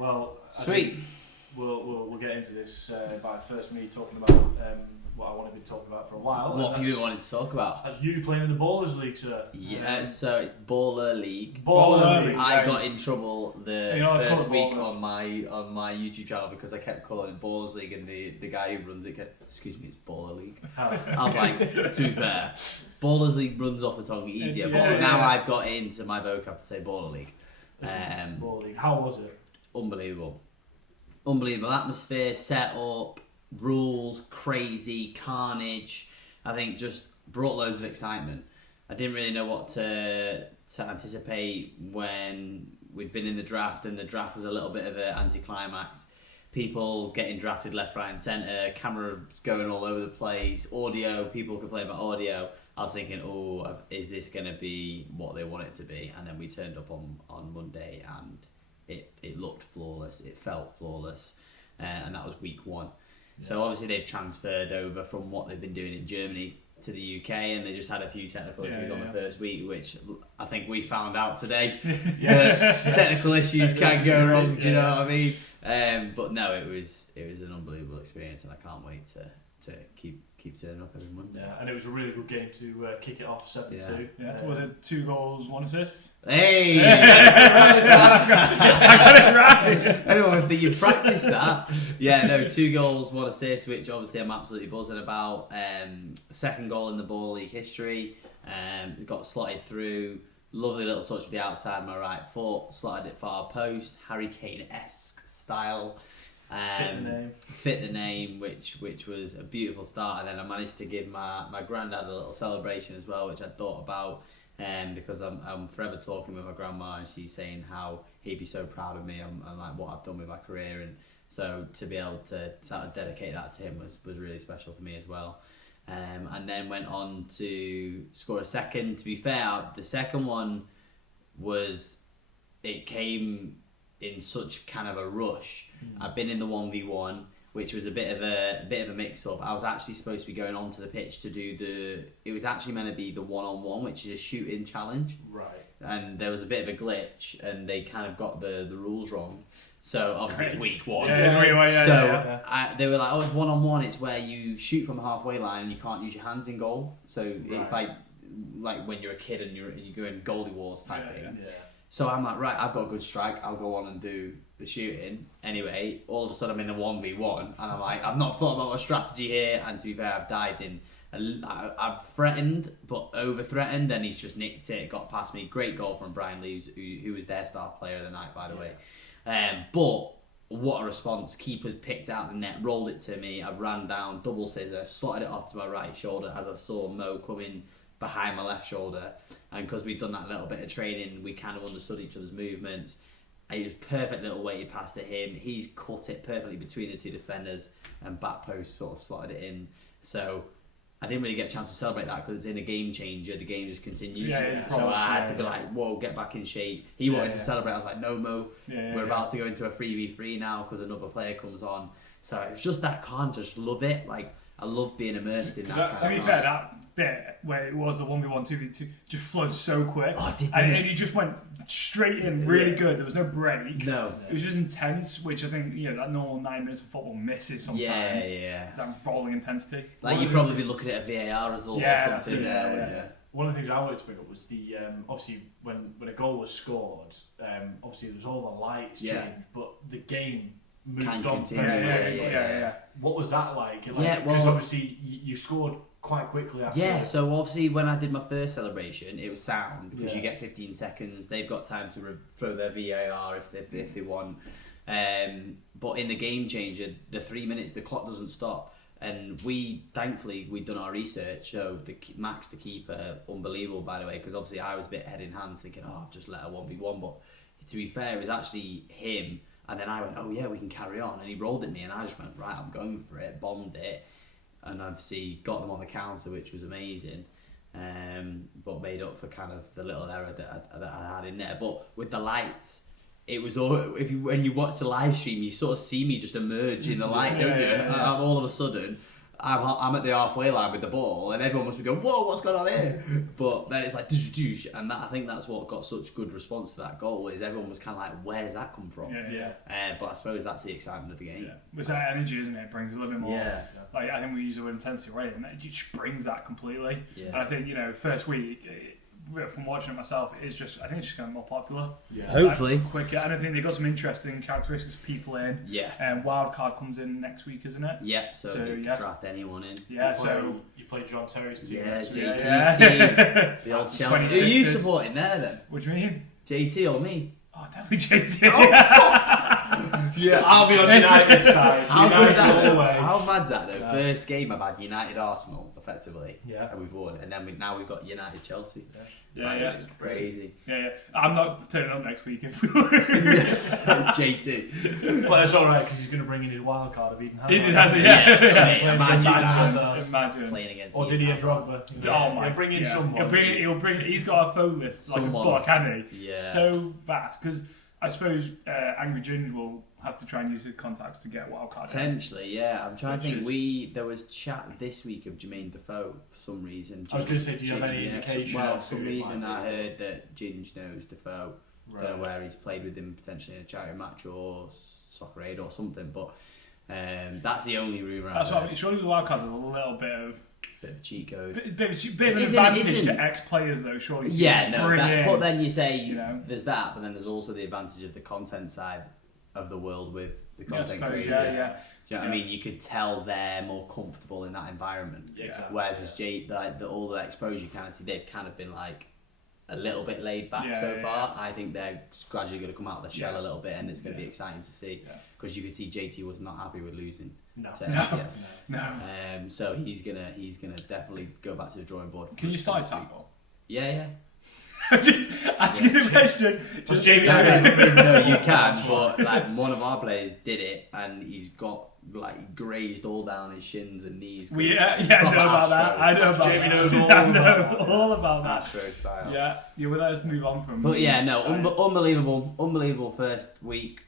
Well, Sweet. We'll get into this by first me talking about what I want to be talking about for a while. What have you been wanting to talk about? Have you playing in the Ballers League, sir? Yeah, so it's Baller League. Baller League. I got in trouble the first week Ballers. on my YouTube channel because I kept calling it Ballers League, and the guy who runs it kept, excuse me, it's Baller League. I was like, to be fair, Ballers League runs off the tongue easier, but now I've got into my vocab to say Baller League. Baller League. How was it? Unbelievable atmosphere, set up, rules, crazy, carnage. I think just brought loads of excitement. I didn't really know what to anticipate when we'd been in the draft, and the draft was a little bit of an anticlimax. People getting drafted left, right and centre, cameras going all over the place, audio, people complaining about audio. I was thinking, oh, is this going to be what they want it to be? And then we turned up on Monday, and it looked flawless, it felt flawless, and that was week one. Yeah. So obviously they've transferred over from what they've been doing in Germany to the UK, and they just had a few technical issues on the first week, which I think we found out today. Technical issues can go wrong, do you know what I mean? But no, it was an unbelievable experience, and I can't wait to keep turning up every Monday. Yeah, and it was a really good game to kick it off 7-2. Yeah. Was it 2 goals, 1 assist? Hey! I got it right. Anyone think you practiced that? Yeah, no, 2 goals, 1 assist, which obviously I'm absolutely buzzing about. Second goal in the Ball League history. Got slotted through. Lovely little touch with the outside of my right foot. Slotted it far post. Harry Kane-esque style. Fit the name, which was a beautiful start, and then I managed to give my granddad a little celebration as well, which I thought about, because I'm forever talking with my grandma, and she's saying how he'd be so proud of me and like what I've done with my career, and so to be able to sort of dedicate that to him was really special for me as well. And then went on to score a second. To be fair, the second one came in such kind of a rush. I've been in the 1v1, which was a bit of a mix-up. I was actually supposed to be going onto the pitch to do it was actually meant to be the 1-on-1, which is a shooting challenge. Right. And there was a bit of a glitch, and they kind of got the rules wrong. So obviously it's week one. They were like, oh, it's 1-on-1. It's where you shoot from the halfway line and you can't use your hands in goal. So it's like when you're a kid and you're going goalie wars type thing. Yeah. So I'm like, right, I've got a good strike. I'll go on and do the shooting. Anyway, all of a sudden I'm in a 1v1, and I'm like, I've not thought about my strategy here. And to be fair, I've dived in. I've threatened, but over-threatened, and he's just nicked it. Got past me. Great goal from Brian Lees, who was their star player of the night, by the way. But what a response. Keeper's picked out the net, rolled it to me. I ran down, double scissor, slotted it off to my right shoulder as I saw Mo coming behind my left shoulder. And because we'd done that little bit of training, we kind of understood each other's movements. It was perfect little weighted pass to him. He's cut it perfectly between the two defenders, and back post sort of slotted it in. So I didn't really get a chance to celebrate that because it's in a game changer. The game just continues. So I had to be like, whoa, get back in shape. He wanted to celebrate. I was like, no, Mo, we're about to go into a 3v3 now because another player comes on. So it was just that calm. Just love it. Like, I love being immersed in that. To be fair, that bit where it was the 1v1, 2v2 just flowed so quick. And it just went straight in really good. There was no breaks. No. It was just intense, which I think, that normal 9 minutes of football misses sometimes. It's that rolling intensity. Like, you'd probably be looking at a VAR result or something. One of the things I wanted to bring up was the obviously when a goal was scored, obviously there was all the lights changed, but the game moved on. What was that like? Because obviously you scored quite quickly after. Yeah, so obviously when I did my first celebration, it was sound because you get 15 seconds. They've got time to throw their VAR if they want. But in the game changer, the 3 minutes, the clock doesn't stop. And thankfully, we'd done our research. So Max, the keeper, unbelievable, by the way, because obviously I was a bit head in hand thinking, I've just let a 1v1. But to be fair, it was actually him. And then I went, oh yeah, we can carry on. And he rolled at me, and I just went, right, I'm going for it, bombed it. And obviously got them on the counter, which was amazing. But made up for kind of the little error that I had in there. But with the lights, it was all. When you watch the live stream, you sort of see me just emerge in the light, don't you? All of a sudden, I'm at the halfway line with the ball, and everyone must be going, "Whoa, what's going on here?" But then it's like, and I think that's what got such good response to that goal. Is everyone was kind of like, "Where's that come from?" But I suppose that's the excitement of the game. It's that energy, isn't it? It brings a little bit more. Yeah. Like I think we use the word intensity already, and it just brings that completely. Yeah. And I think first week. From watching it myself, I think it's just getting more popular. Yeah. Hopefully. Quicker. And I think they've got some interesting characteristics of people in. Yeah. Wild card comes in next week, isn't it? Yeah, so you can draft anyone in. Yeah, you play John Terry's team. Yeah, JT's team. The old Chelsea. Who are you supporting there then? What do you mean? JT or me? Oh, definitely JT. Yeah, I'll be on United's side. How mad's that though? Yeah. First game I've had United Arsenal effectively. Yeah. And we've won, and then now we've got United Chelsea. Yeah. It's crazy. Yeah. I'm not turning up next week if we JT. Well, it's alright because he's going to bring in his wild card of Eden Hazard. Imagine playing against. Or did he a Drogba? Oh my! He'll bring in someone. He'll bring. He's got a phone list like a book, hasn't he? Yeah. So vast because I suppose Angry Ginger will have to try and use his contacts to get wild card. Potentially, yeah. I'm trying to think. There was chat this week of Jermaine Defoe for some reason. I was going to say, do you have any indication? Well, for some reason I heard that Ginge knows Defoe. Right. Don't know where he's played with him potentially in a charity match or Soccer Aid or something, but that's the only rumour. That's what I mean. Surely the wild cards are a little bit of a cheat code. Bit of an advantage to ex-players though, surely. Yeah, no. But then you say there's that, but then there's also the advantage of the content side of the world with the content creators. Yeah. Do you know what I mean? You could tell they're more comfortable in that environment. Yeah, exactly. Whereas as all the exposure you kind of see, they've kind of been like a little bit laid back so far. I think they're gradually going to come out of the shell a little bit, and it's going to be exciting to see because you can see JT was not happy with losing. No. So he's gonna definitely go back to the drawing board. Can you side tackle? Yeah. Just asking the question. Just Jamie. No, you can. But like one of our players did it, and he's got like grazed all down his shins and knees. I know about that. I know about Jamie that. knows all about that. Astro style. Yeah. Well, let us move on from. But unbelievable first week.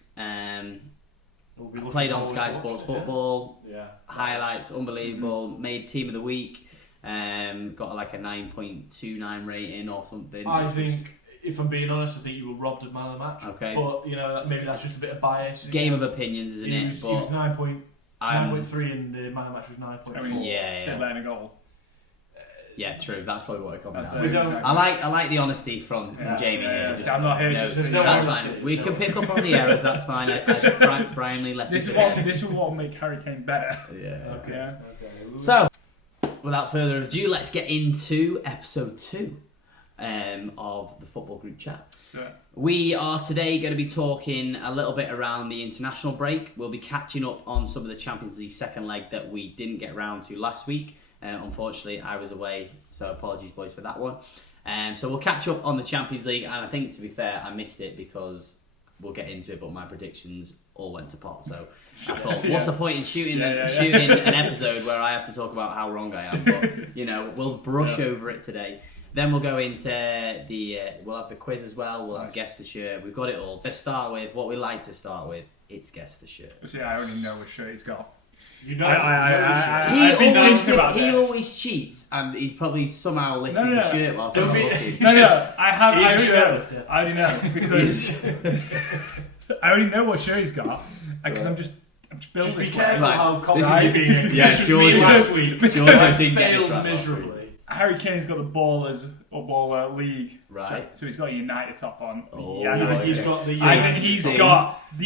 Played on Sky Sports Football. Yeah. Highlights, unbelievable. Made team of the week. Got like a 9.29 rating or something. I think, if I'm being honest, I think you were robbed of man of the match. Okay. But maybe that's just a bit of bias. Game of opinions, isn't it? He was 9.3 and the man of the match was 9.4. I mean, did let a goal. Yeah, true. That's probably what it comes down to. Exactly. I like the honesty from Jamie here. I'm not here. That's fine. We can pick up on the errors. That's fine. Brian Lee left. This is what will make Harry Kane better. Yeah. Okay. So, without further ado, let's get into episode 2 of the Football Group Chat. Yeah. We are today going to be talking a little bit around the international break. We'll be catching up on some of the Champions League second leg that we didn't get round to last week. Unfortunately, I was away, so apologies, boys, for that one. So we'll catch up on the Champions League, and I think, to be fair, I missed it because we'll get into it, but my predictions all went to pot. So I thought, what's the point in shooting an episode where I have to talk about how wrong I am? But we'll brush over it today. Then we'll go into we'll have the quiz as well. We'll have guess the shirt. We've got it all. Let's start with what we like to start with. It's guess the shirt. See, I already know which shirt he's got. You know, he always cheats, and he's probably somehow lifting the shirt whilst I'm looking. I already know because I already know what shirt he's got because I'm just building. Just be careful how confident you're being. Yeah, George last week. George failed miserably. Harry Kane's got the Ballers Football League, right? So he's got a United top on. I think he's got the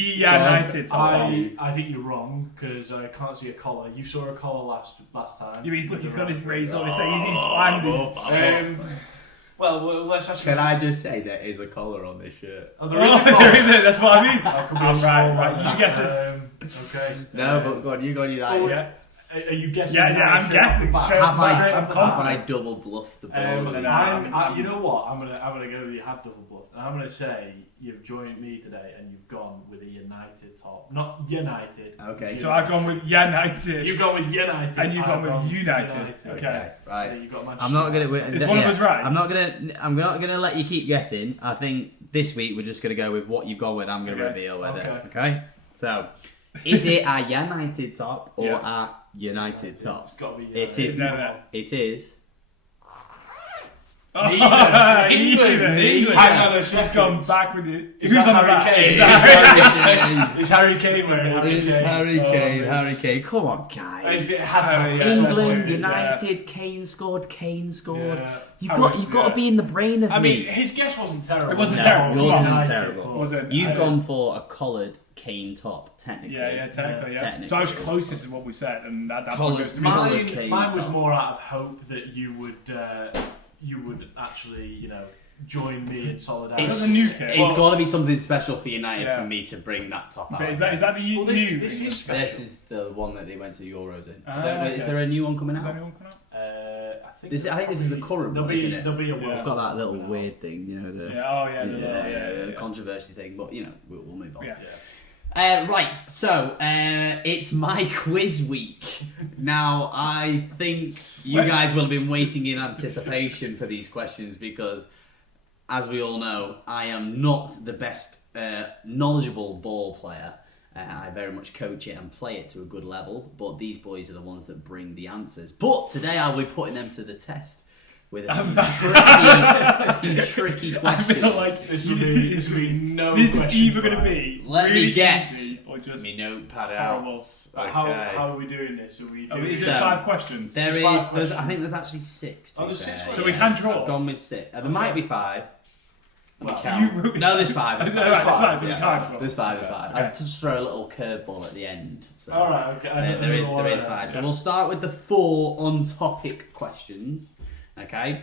United top on. I think you're wrong because I can't see a collar. You saw a collar last time. Yeah, he's got his raised on. He's findings. Well, let's actually. Can I just say there is a collar on this shirt? Oh, there is a collar. That's what I mean. Right. You guess it. Okay. No, but go on. You go on United. Oh, yeah. Are you guessing? Yeah, I'm guessing. Have I double bluffed the ball? You know what? I'm gonna go with you have double bluff. And I'm gonna say you've joined me today and you've gone with a United top, not United. Okay. So I've gone with United. You've gone with United. And you've gone with United. Okay. Right. You've got Manchester. I'm not gonna. Is one of us right? I'm not gonna let you keep guessing. I think this week we're just gonna go with what you've gone with. I'm gonna reveal whether. Okay. So. Is it a United top or a United top? It's got to be. It is. It is. England. Hang on a She's second. gone back with it. Is that Harry Kane? Is Harry Kane wearing Harry Kane? Harry Kane. Come on, guys. It had to happen. England, United, Kane scored. Yeah. You've got to be in the brain of me. I mean, his guess wasn't terrible. It wasn't terrible. Yours isn't United, terrible. You've gone for a collared Kane top, technically. Technically. So I was closest to what we said, and that point goes to me. Mine was more out of hope that you would actually, join me in solidarity. It's got to be something special for United for me to bring that top out. But is that the new? This is special. This is the one that they went to the Euros in. Is there a new one coming out? I think this is the current one, isn't it? There'll be a World It's got that little weird thing, the controversy thing. But we'll move on. Right, so it's my quiz week. Now, I think you guys will have been waiting in anticipation for these questions because, as we all know, I am not the best knowledgeable ball player. I very much coach it and play it to a good level, but these boys are the ones that bring the answers. But today I'll be putting them to the test with a few tricky questions. I feel like this will be no This questions. is either going to be Let really me get easy or just me notepad horrible. out. How are we doing this? Are we doing Is it So, 5 questions? There's five questions. I think there's actually 6. There's 6 So questions. we can draw. I've gone with 6. There might be 5. Well, No, there's 5. There's 5. That's fine. So Yeah. it's 5. There's 5. There's 5. Okay. I'll just throw a little curveball at the end. So. All right. Okay. There is 5. So we'll start with the 4 on-topic questions. Okay.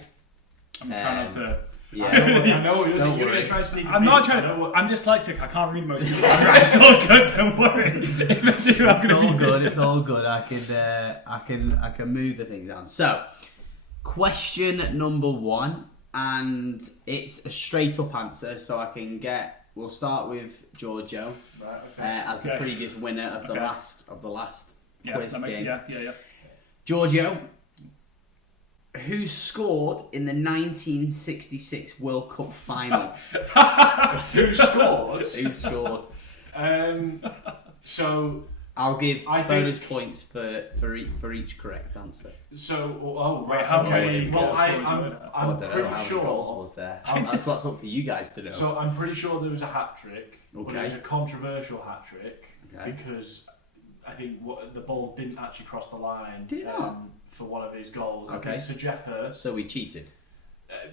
I'm trying not to. Yeah. I know what you're Don't doing. You're worry. going to try and sneak. I'm not trying to. I'm dyslexic. I can't read most people. It's all good. Don't worry. It's all good. I can move the things down. So, question number 1, and it's a straight up answer. So I can get. We'll start with Giorgio as the previous winner of the last quiz game. Yeah. Giorgio, who scored in the 1966 World Cup final? Who scored? Who scored? So I'll give I bonus points for each correct answer. So, Wait, how many Well, goals I'm I don't know pretty how many sure. goals was there. That's what's up for you guys to know. So I'm pretty sure there was a hat trick, but Okay. it was a controversial hat trick Okay. because I think the ball didn't actually cross the line. Did it not? For one of his goals. Okay. I think Sir Jeff Hurst. So we cheated.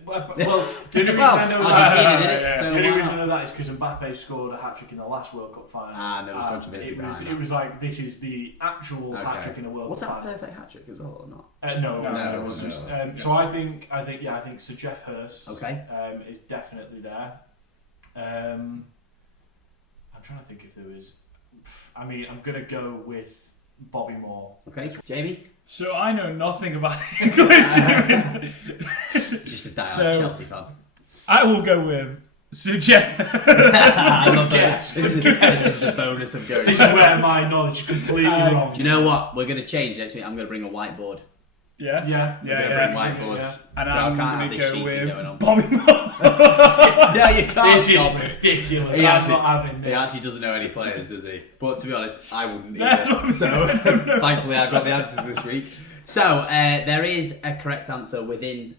Well, the only reason Well, I know Argentina that, did it, so the only why reason not? I know that is because Mbappe scored a hat trick in the last World Cup final. And there was controversy behind that. It was like this is the actual hat trick in a World Was Cup that final. perfect hat trick as well or not? No, No, it was no, just. no. So I think Sir Jeff Hurst. Okay. Is definitely there. I'm trying to think if there was. I mean, I'm gonna go with Bobby Moore. Okay, Jamie. So I know nothing about England. Just a die-hard Chelsea fan. I will go with Sir Jeff. I love Yes. that. This is the bonus of going. This is where my knowledge is completely wrong. Do you know what? We're going to change next week. I'm going to bring a whiteboard. Yeah. Yeah. I'm going to bring whiteboards. And So I'm I can't going have to this go cheating going on. with Bobby Moore. No, you can't. This is Bobby. ridiculous. He I'm actually- not having He this. actually doesn't know any players, does he? But to be honest, I wouldn't That's what either. I'm So saying. thankfully, I've got the answers this week. So there is a correct answer within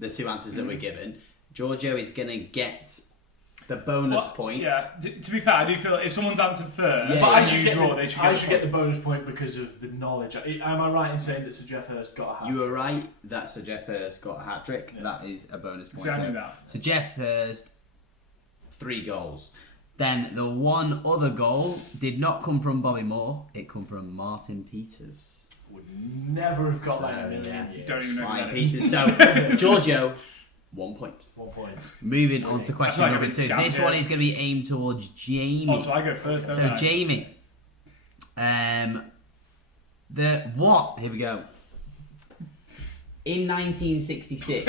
the 2 answers that we're given. Giorgio is going to get the bonus point. Yeah. To be fair, I do feel like if someone's answered first, Yeah. But I and should, you get draw, the, they should I get should the get the bonus point because of the knowledge. Am I right in saying that Sir Jeff Hurst got a hat? You were right that Sir Jeff Hurst got a hat trick. Yeah. That is a bonus point. Exactly So- that. So Jeff Hurst, 3 goals. Then the one other goal did not come from Bobby Moore. It come from Martin Peters. Would never have got that in a million yes. years. Don't even know who Martin that is. Peters. So Giorgio, 1 point. 1 point. Moving on to question like number a 2. bit scam, This yeah. one is going to be aimed towards Jamie. Oh, so I go first, don't So I? Jamie, here we go. In 1966,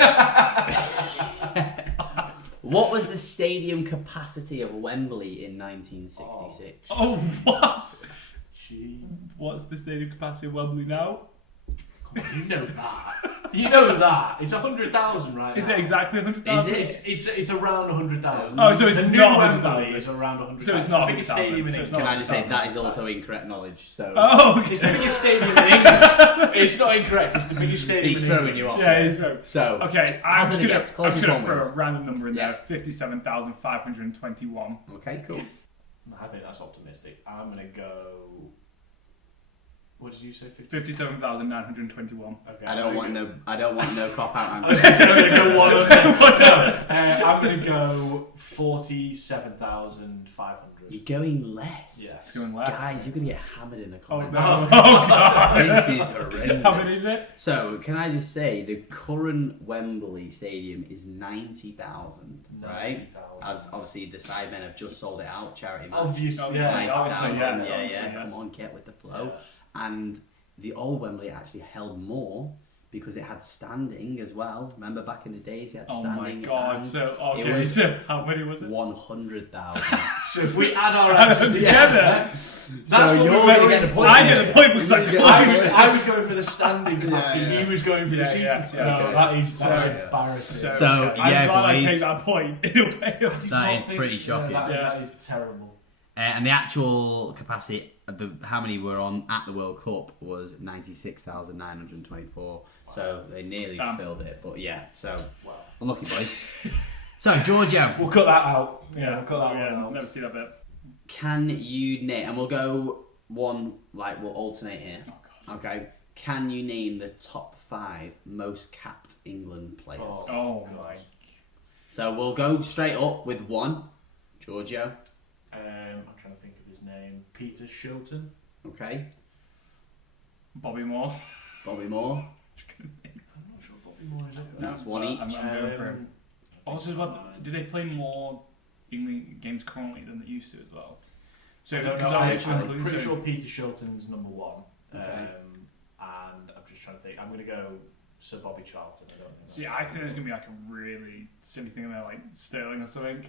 what was the stadium capacity of Wembley in 1966? Oh, what? Gee. What's the stadium capacity of Wembley now? Come on, you know that. You know that. It's 100,000 right now. Is it exactly 100,000? It's around 100,000. Oh, so it's the not new 100,000. Wembley is around 100,000. So it's not the biggest 100,000. stadium in So it's England. Can I just say that is also incorrect knowledge? So. Oh, okay. It's the biggest stadium in England. It's not incorrect. It's the biggest stadium He's in throwing England. you off. Yeah, he's right. So. Okay, I'm Hazard just against closest gonna one throw wins. a random number in Yeah. there. 57,521. Okay, cool. I think that's optimistic. I'm gonna go. What did you say? 57,921. Okay, I don't want no cop out I was answer. going to go one. I'm going to go 47,500. You're going less. Yes. Going less. Guys, you're gonna get hammered in the Oh comments. no! Oh god! This is horrendous. How many is it? So, can I just say the current Wembley Stadium is 90,000, right? 90,000. As obviously the Sidemen have just sold it out, charity match. Obviously, Yeah, 90,000, yeah. yeah. Come on, get with the flow. And the old Wembley actually held more because it had standing as well. Remember back in the days, it had Oh standing. my god! and So it okay, was so how many was it? 100,000. So if we add our answers together. that's So what you're we're gonna going get the for. point. I get the point because You get- I was going for the standing capacity. Yeah. He was going for the seating. Yeah. No, Okay. that is So- embarrassing. So, I'm yeah, glad I boys. take that point in a way. That is pretty shocking. That is terrible. And the actual capacity, how many were on at the World Cup was 96,924. So they nearly filled it. But yeah, so unlucky boys. So Giorgio, We'll cut that out. Yeah, we'll cut that one out. never see that bit. can you name? And we'll go one. Like we'll alternate here. Oh god. Okay. Can you name the top 5 most capped England players? Oh my. So we'll go straight up with one. Giorgio. I'm trying to think of his name. Peter Shilton. Okay. Bobby Moore. Bobby Moore. I'm not sure Bobby Moore is it. That's one each. I'm going for him. Also, do they play more England games currently than they used to as well? So I don't know. because I'm pretty sure Peter Shilton's number 1. Okay. And I'm just trying to think. I'm going to go Sir Bobby Charlton. I don't think. See, I think there's gonna be like a really silly thing in there, like Sterling or something.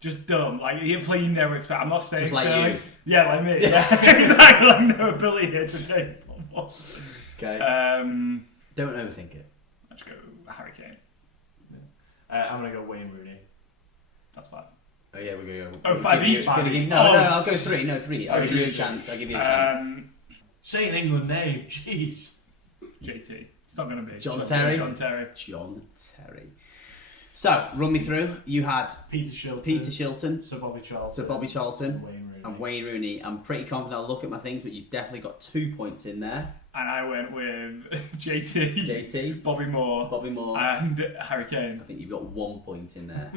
Just dumb. Like he play you never expect. I'm not saying Just like Sterling. you. Yeah, like me. Yeah, exactly. Like no ability here today. Okay. Um, Don't overthink it. let's go Harry Kane. I'm going to go Wayne Rooney. That's fine. Oh yeah, we're gonna go. Oh, 5 each? No, Oh. no, I'll go 3. No, 3. I'll give you a Three. chance. I'll give you a chance. Say an England name. Jeez. JT. It's not gonna be John Terry. John Terry. John Terry. So, run me through. You had Peter Shilton. Peter Shilton, Sir Bobby Charlton. Sir Bobby Charlton, Wayne Rooney. and Wayne Rooney. I'm pretty confident I'll look at my things, but you've definitely got 2 points in there. And I went with JT, JT, Bobby Moore, Bobby Moore. and Harry Kane. I think you've got 1 point in there.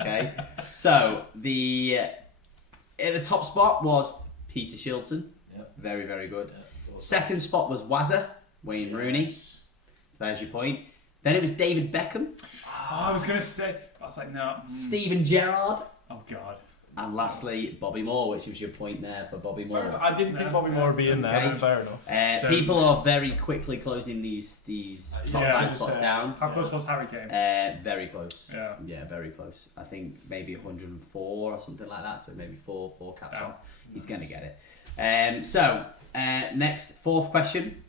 Okay. So at the top spot was Peter Shilton. Yep. Very, very good. Yeah, Second spot was Wazza, Wayne Rooney. Yes. There's your point. Then it was David Beckham, Oh, I was gonna say, I was like, no. Steven Gerrard, Oh god. and lastly Bobby Moore, which was your point there for Bobby Fair Moore. enough. I didn't think Bobby Moore would be in there. Okay. But fair enough. So- People are very quickly closing these top Yeah, 5 just, spots down. How close was Harry Kane? Very close. Yeah. Very close. I think maybe 104 or something like that. So maybe four caps Yeah. off. He's going to get it. Next, 4th question.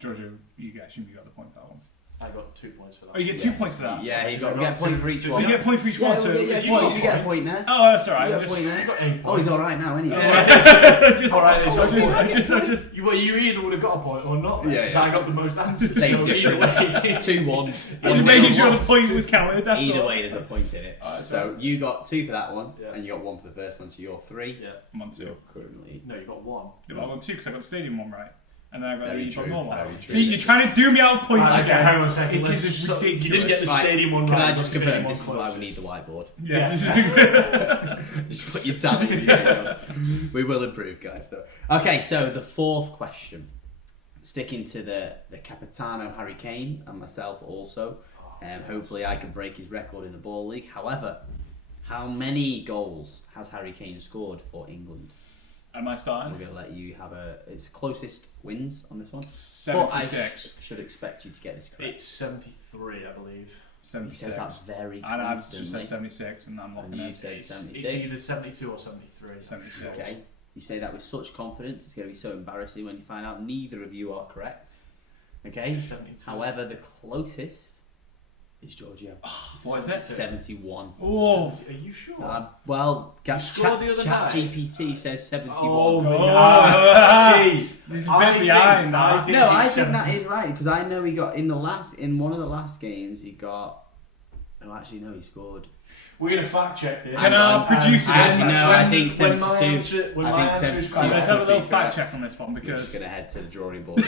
Giorgio, you got the point for that one. I got 2 points for that. Oh, you get 2 points for that? Yeah, you So got a point for each one. You get a point for each one, so you if get a point there. Oh, that's alright. You get a point there. You got 8 points. Oh, he's all right now, anyway. Just, Alright, I just, You either would have got a point or not. Yeah, Because yeah. I got the most answers. Same So either difference. way. 2-1. just making sure the point was counted. That's Either all. way, there's a point in it. Alright, So you got 2 for that one, Yeah. and you got 1 for the first one, so you're 3. Yeah. I'm on 2. You're currently. No, you got 1. Yeah, I'm on 2 because I got the stadium one right. And then I got Very the true, normal one. very true. See, you're trying to do me out of points Right, again. okay, hang on a second. It is ridiculous. You didn't get the Right, stadium one Can right. I but just the confirm stadium this is one why we need closest. the whiteboard? Yes. Just put your tally in here. We will improve, guys, though. Okay, so the 4th question. Sticking to the Capitano Harry Kane and myself also. Hopefully I can break his record in the Ball League. However, how many goals has Harry Kane scored for England? Am I We're starting? going to let you have its closest wins on this one. 76. Should expect you to get this correct. It's 73, I believe. He 76. says that very And I've just confidently. said 76, and I'm not And going you to. said It's 76. either 72 or 73. 76. Okay. You say that with such confidence, it's going to be so embarrassing when you find out neither of you are correct. Okay. 72. However, the closest is Giorgio. What is it? 71. Oh, Are you sure? Well, scored the other night? ChatGPT says 71. Oh, see, this is a bit behind. I think that is right because I know he got in one of the last games he got. Oh, actually, no, he scored. We're going to fact check this. Can our producer? I think 72. When my answer is correct, Let's have a little fact check on this one We're because just going to head to the drawing board.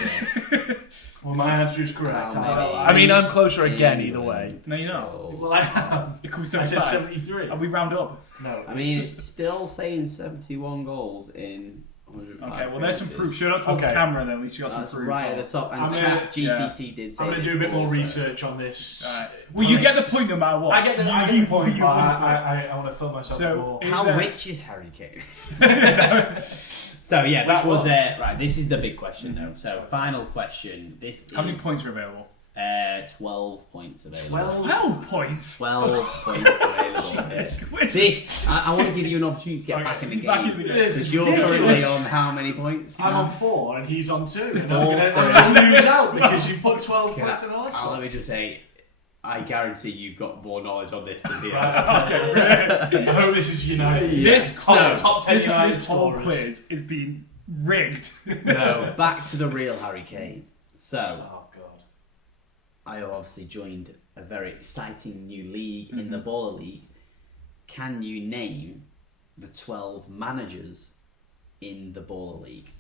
when my answer is correct, Well, I mean I'm closer again either way. no, you're not. Well, I am. It could be I said 75. 73. Are we round up? No. I mean, it's still saying 71 goals in 105 Okay, well, there's some appearances. proof. Show it towards the camera, then at least you got That's some proof. right at the top. And I'm gonna- ChatGPT did say I'm going to this do a bit more also. research on this. Well, you get the point no matter what. I get the point, you but win the point. I want to fill myself So, more. Is How there- rich is Harry Kane? So yeah, this was right. This is the big question though. So final question. This How many is points are available? 12 points available. 12 points. 12 points available. This I want to give you an opportunity to get back in the game. Back in the game. This Because is you're ridiculous. currently on how many points? I'm now? on 4 and he's on 2. And Four, I'm going three. to lose out because you put 12 Can points in the last Let one. me just say, I guarantee you've got more knowledge on this than he Right, has. Okay, brilliant. I hope this is United. Yeah. This So, top 10 this United whole scorers. quiz is being rigged. No, back to the real Harry Kane. So, Oh, God. I obviously joined a very exciting new league in the Baller League. Can you name the 12 managers in the Baller League?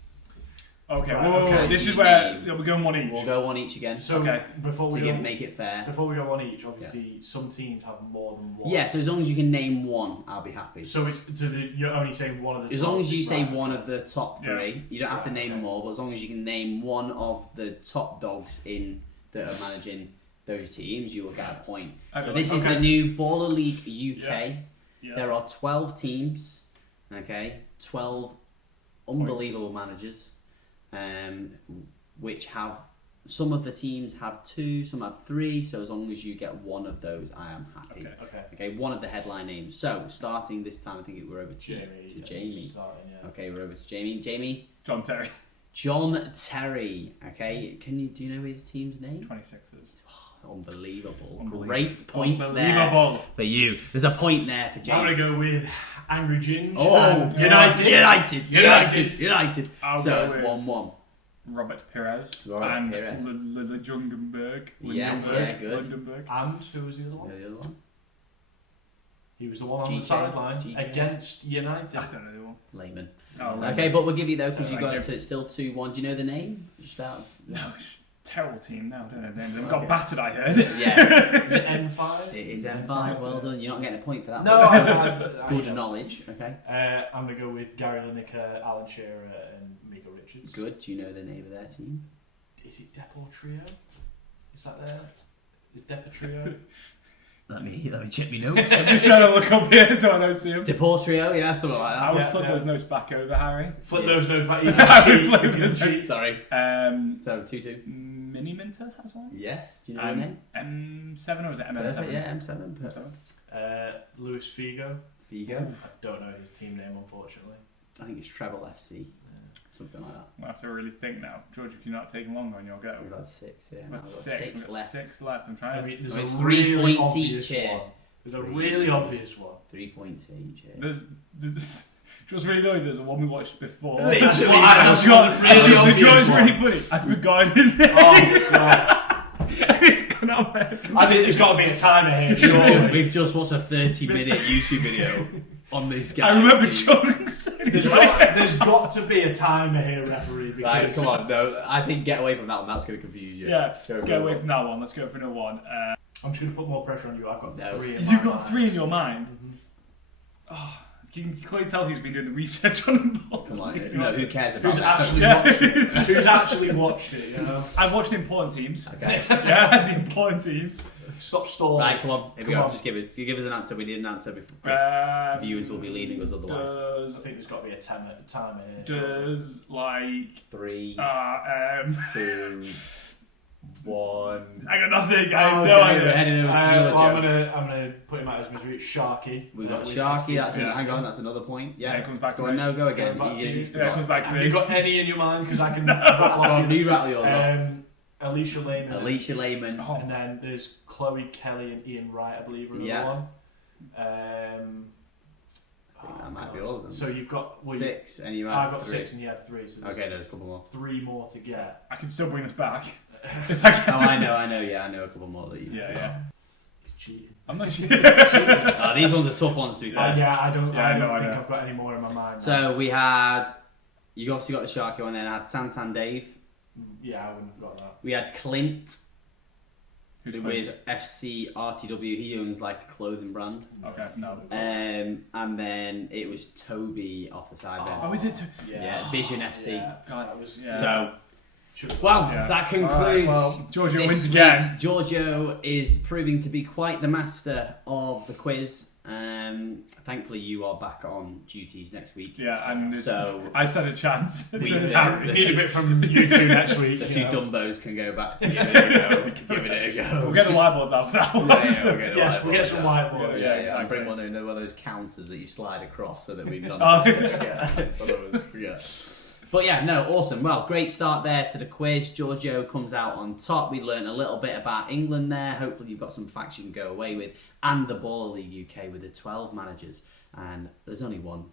Okay, Right, whoa, okay. this is where we're going one each. We'll go one each again So Okay. before we to go, make it fair. before we go on each, obviously some teams have more than one. Yeah, so as long as you can name one, I'll be happy. So you're only saying one of the. As 12. long as you say Right, one okay. of the top Yeah. three, you don't have to name okay. them all, but as long as you can name one of the top dogs that are managing those teams, you will get a point. So this is Okay. the new Baller League UK. Yeah. There are 12 teams, okay? 12 unbelievable managers, which have, some of the teams have 2, some have 3, so as long as you get one of those, I am happy. Okay. Okay, one of the headline names. So, starting this time, I think we're over to Jamie. Starting, yeah. Okay, we're over to Jamie. Jamie? John Terry. John Terry. Okay, do you know his team's name? 26ers. Unbelievable. Unbelievable. Great points there Unbelievable. for you. There's a point there for I'm Jamie. going to go with Angry Ginge. Oh, and United. I'll So go it's with 1-1. Robert Perez. Robert and Perez. Jungenberg. Yes, yeah, good. Lindenberg. And who was the other one? The other one? He was the one on GK. the sideline GK. against United. I don't know the one. Layman. Oh, Okay, but we'll give you those because So, you got thank it, so it's still 2-1. Do you know the name? Just out. No, it's a terrible team now, don't they? They've Okay. got battered, I heard. Yeah, Is it N5? it is M5. Well done. You're not getting a point for that. No, one. I Good know. knowledge. Okay. I'm going to go with Gary Lineker, Alan Shearer, and Mika Richards. Good. Do you know the name of their team? Is it Depor Trio? Is that there? Is Depor Trio? Let me check my notes. I'm just trying to look up here so I don't see him. Deportrio, yeah, something like I that. would Yeah, flip yeah. those notes back over, Harry. Flip Yeah. those notes back. I would You flip can those cheat. Sorry. So 2-2. Mini Minter has one. Yes. Do you know the name? M7 or is it MM7? Perfect. Yeah, M7. Perfect. Luis Figo. Figo. I don't know his team name, unfortunately. I think it's Treble FC. Something like that. We'll have to really think now. George, if you're not taking long on your go. We've got 6. Yeah. We've Now got we've got 6. 6 We've got left. 6 left. I'm trying I to... mean, there's Well, it's a 3 really points obvious each here. one. There's a really obvious one. 3 points each. Yeah. There's just really annoying. There's a one we watched before. Literally, That's what I was forgot. really The obvious joke's one. really funny. I forgot his name. Oh, God. It's gone out there. I mean, there's got to be a timer here, surely. We've just watched a 30-minute YouTube video on this guy. I remember Jordan saying There's got to be a timer here, referee. Right, Because come on, no. I think get away from that one. That's going to confuse you. Yeah, Go let's get away from that one. Let's go for another one. I'm just going to put more pressure on you. I've got No. 3 in You've my got mind. 3 in your mind. Mhm. Oh, you can clearly tell who's been doing the research on the ball. Come on, no, who cares about Who's that? actually watched it? Who's actually watched it, you know? I've watched the important teams. Okay. Yeah, the important teams. Stop stalling. Right, come on. Here we Come go. on. Just give it. You give us an answer. We need an answer before. Viewers will be leaving us otherwise. I Does think there's got to be a timer here. surely. does like 3, 2, 1. I got nothing. I have Okay, no we're idea. heading over to Well, I'm Georgia. gonna put him out as misery. It's Sharky. We've got With Sharky. his That's team. hang on. That's another point. Yeah, Yeah. it comes back to Go on. me. No, go again. Going back to you. Yeah, it comes back to Have me. you got any in your mind? Because I can. Go on, you rattle yours off. Alicia Lehman. Oh. And then there's Chloe Kelly and Ian Wright, I believe, are the one. I think that might be all of them. So you've got 6, and you had I've got 3. 6, and you had 3. So Okay, there's a couple more. 3 more to get. I can still bring us back. I know. Yeah, I know a couple more that you. Yeah. It's cheating. I'm not sure. These ones are tough ones to be fair. I don't think I've got any more in my mind. So we had. You obviously got the Sharky one, then I had Santan Dave. Yeah, I wouldn't have got that. We had Clint. Who's with FC RTW. He owns like a clothing brand. Okay, no. And then it was Toby off the side there. Oh, is it? Yeah, Vision FC. Yeah. God, that was. So. That concludes. Well, Giorgio wins again. Giorgio is proving to be quite the master of the quiz. Thankfully, you are back on duties next week. Yeah, and so I stand a chance. Need a bit from you two next week. The two Dumbos can go back to giving it a go. We'll get the whiteboards out for that one. We'll get some whiteboards. Yeah. And bring one of those counters that you slide across so that we've done forget. But yeah, no, awesome. Well, great start there to the quiz. Giorgio comes out on top. We learned a little bit about England there. Hopefully you've got some facts you can go away with. And the Baller League UK with the 12 managers. And there's only one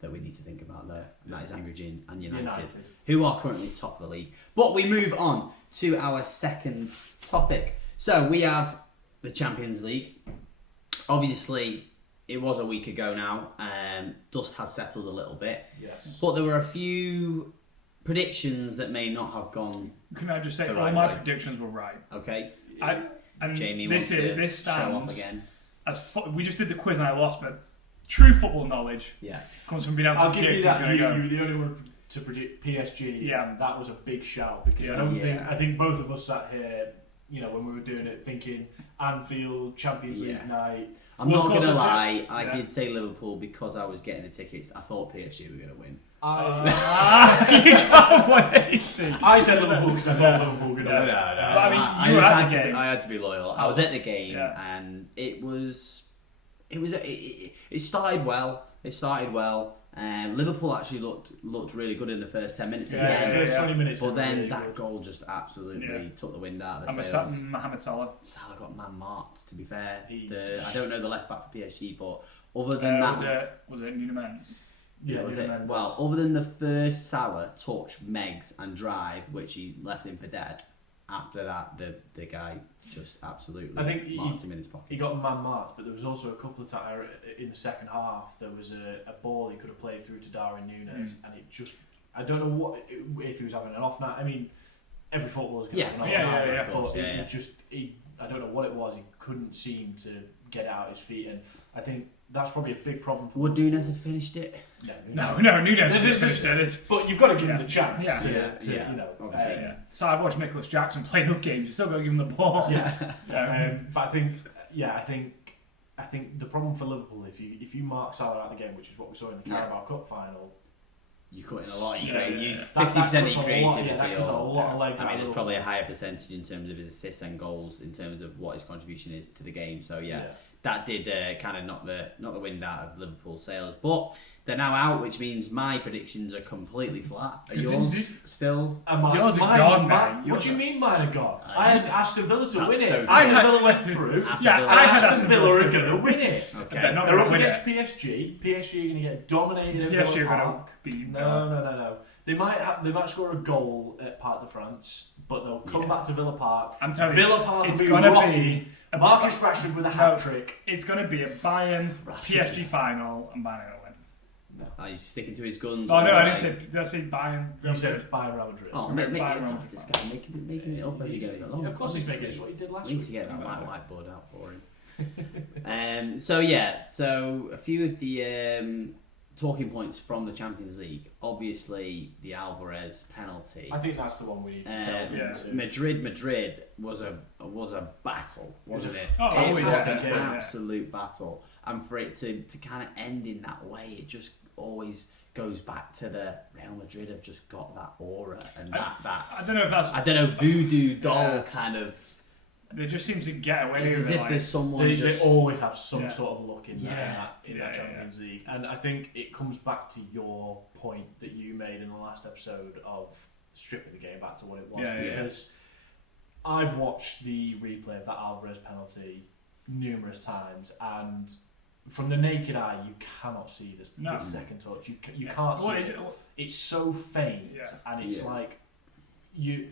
that we need to think about there. And that is Angry Gin and United, who are currently top of the league. But we move on to our second topic. So we have the Champions League. Obviously, it was a week ago now. Dust has settled a little bit. Yes. But there were a few predictions that may not have gone. Can I just say, all my predictions were right. Okay. And Jamie wants to show off again. We just did the quiz and I lost, but true football knowledge comes from being able to I'll give predict you that. who's going to go. You were the only one to predict PSG. Yeah. And that was a big shout because I think both of us sat here, when we were doing it, thinking Anfield, Champions League night. I'm not going to lie, I did say Liverpool because I was getting the tickets. I thought PSG were going to win. You can't wait. I said Liverpool because I thought Liverpool were going to win. I had to be loyal. I was at the game and it started well. Liverpool actually looked really good in the first 10 minutes of the game. First 20 minutes. But then really that goal just absolutely took the wind out of the sails. Mohamed Salah. Salah got man-marked, to be fair. I don't know the left-back for PSG, but other than that... Was it Nuno Mendes? Yeah, was it? Well, other than the first Salah touch, Megs and drive, which he left him for dead, after that, the guy just absolutely marked him in his pocket. He got man-marked, but there was also a couple of times in the second half, there was a ball he could have played through to Darwin Núñez, and it just... I don't know if he was having an off night. I mean, every footballer's going to have an off night. But I don't know what it was. He couldn't seem to get it out of his feet, and I think that's probably a big problem. Would Núñez have finished it? No, Núñez hasn't finished it. But you've got to give him the chance obviously. So I've watched Nicholas Jackson play enough games. You still got to give him the ball. But I think the problem for Liverpool, if you mark Salah out of the game, which is what we saw in the Carabao Cup final, you cut in a lot. 50% of your creativity. It's probably a higher percentage in terms of his assists and goals, in terms of what his contribution is to the game. So that did kind of knock the wind out of Liverpool's sails. But they're now out, which means my predictions are completely flat. Are yours still? Yours are gone, man. What do you mean mine are gone? I had Aston Villa to win it. Aston Villa went through. I had Aston Villa are going to win it. Okay. They're up against PSG. PSG are going to get dominated at Villa Park. No. They might score a goal at Parc de France, but they'll come back to Villa Park. I'm telling Villa Park it's will be rocking. Marcus Rashford with a hat-trick. It's going to be a Bayern PSG final and Bayern will win. No. He's sticking to his guns. Oh no, I didn't say. Did I say Bayern? You said Bayern Real Madrid. Oh, this guy making it up as he goes along. Of course he's making it. It's what he did last week. We need to get that whiteboard out for him. So a few of the talking points from the Champions League. Obviously, the Alvarez penalty. I think that's the one we need to delve into. Madrid was a battle, wasn't it? It was an absolute battle, and for it to kind of end in that way, it just always goes back to the Real Madrid have just got that aura and that I don't know if that's voodoo doll kind of. They just seem to get away with it. It's as if there's someone. They always have some sort of luck in that Champions League, and I think it comes back to your point that you made in the last episode of stripping the game back to what it was, because I've watched the replay of that Alvarez penalty numerous times, and from the naked eye, you cannot see this second touch. You can't see it. It's so faint, and it's like you're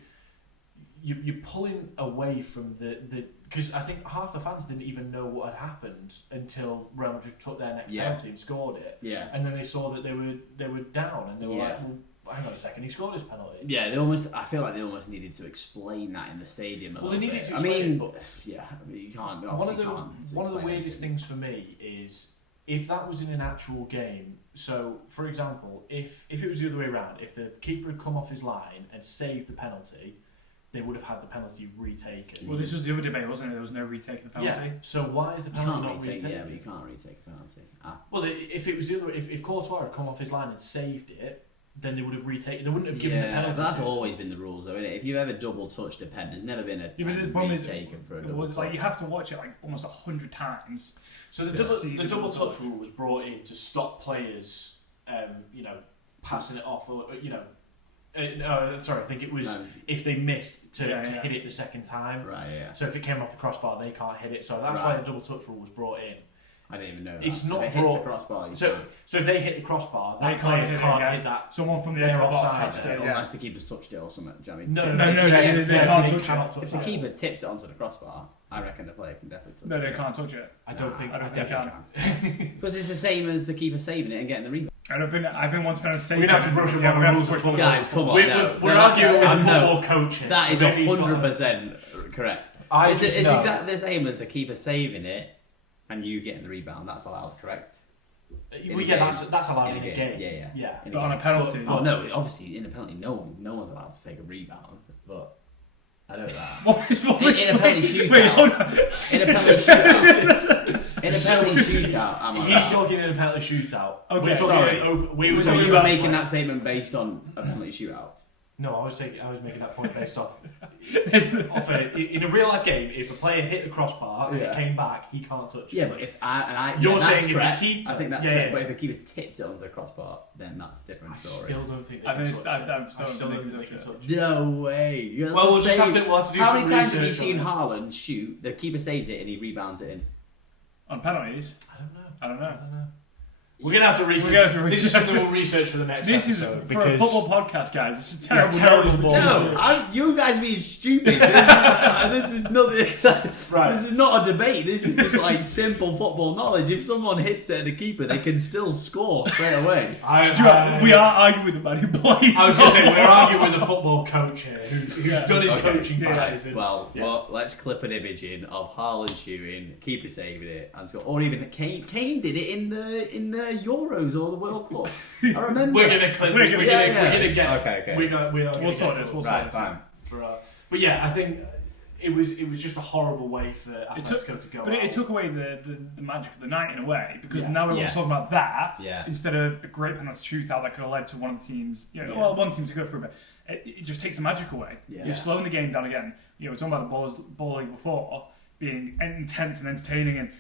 pulling away from the because I think half the fans didn't even know what had happened until Real Madrid took their next penalty and scored it. Yeah. And then they saw that they were down, and they were like, well, hang on a second, he scored his penalty. Yeah, I feel like they almost needed to explain that in the stadium. They needed to explain it, but you can't. One of the weirdest things for me is if that was in an actual game. So, for example, if it was the other way around, if the keeper had come off his line and saved the penalty, they would have had the penalty retaken. Well, this was the other debate, wasn't it? There was no retaking the penalty. Yeah. So why is the penalty not retaken? Yeah, but you can't retake the penalty. Well, if it was the other, if Courtois had come off his line and saved it, then they would have retaken. They wouldn't have given the penalty. That's always been the rules, though, isn't it? If you've ever double touched a pen, there's never been a retaken for a double touch. Like you have to watch it like almost 100 times. So the double touch rule was brought in to stop players, passing it off, or I think it was if they missed to hit it the second time. Right, yeah. So if it came off the crossbar, they can't hit it. So that's why the double touch rule was brought in. I didn't even know that. It's not if it brought. Hits the crossbar, so if they hit the crossbar, they can't hit it. that. Someone from the edge of the box offside, touched it. Unless the keeper's touched it or something. Do you know what I No, mean? they cannot touch it. If the keeper tips it onto the crossbar, I reckon the player can definitely touch it. No, they can't touch it. I don't think they can. Because it's the same as the keeper saving it and getting the rebound. I think once penalty saved. We'd have to brush up on the rules of football. Guys, come on. We're arguing with a football coach here. That is 100% correct. It's exactly the same as the keeper saving it and you getting the rebound. That's allowed, correct? That's allowed in a game. Yeah. But on a penalty. No, obviously in a penalty, no one's allowed to take a rebound. But I know that. In a penalty shootout. In a penalty shootout. He's talking in a penalty shootout. Okay, sorry. So you were making that statement based on a penalty shootout. No, I was making that point based off in a real life game. If a player hit a crossbar and it came back, he can't touch it. Yeah, but you're saying if the keeper, I think that's correct. But if the keeper's tipped it onto the crossbar, then that's a different story. I still don't think they can touch it. I still don't think they can touch it. No way. We'll have to do some research. How many times have you seen Haaland shoot? The keeper saves it and he rebounds it in. On penalties? I don't know. We're going to have to research. This is something we'll research for the next episode. This is for a football podcast, guys. This is terrible. No, you guys being stupid. This is nothing. Right. This is not a debate. This is just like simple football knowledge. If someone hits it at the keeper, they can still score straight away. We are arguing with the man who plays. I was going to say, we're arguing with a football coach here who's done his coaching badges. Well, let's clip an image in of Haaland shooting, keeper saving it, and score. Or even Kane did it in the Euros or the World Cup. I remember. We're gonna clip. We're gonna get. Okay. We'll sort this. Right, fine. But yeah, I think it was just a horrible way for Atletico to go. But it took away the magic of the night in a way, because now we're talking about that instead of a great penalty shootout that could have led to one of the teams. One team to go through, but it just takes the magic away. You're slowing the game down again. We're talking about the ball league before being intense and entertaining and